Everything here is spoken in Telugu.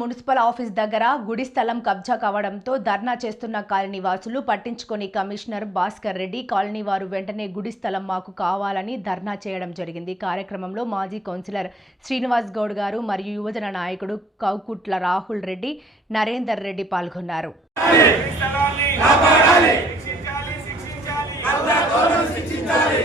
మున్సిపల్ ఆఫీస్ దగ్గర గుడి స్థలం కబ్జా కావడంతో ధర్నా చేస్తున్న కాలనీ వాసులు పట్టించుకొని కమిషనర్ భాస్కర్ రెడ్డి కాలనీ వారు వెంటనే గుడి స్థలం మాకు కావాలని ధర్నా చేయడం జరిగింది. కార్యక్రమంలో మాజీ కౌన్సిలర్ శ్రీనివాస్ గౌడ్ గారు మరియు యువజన నాయకుడు కౌకుట్ల రాహుల్ రెడ్డి, నరేందర్ రెడ్డి పాల్గొన్నారు. శిక్షించాలి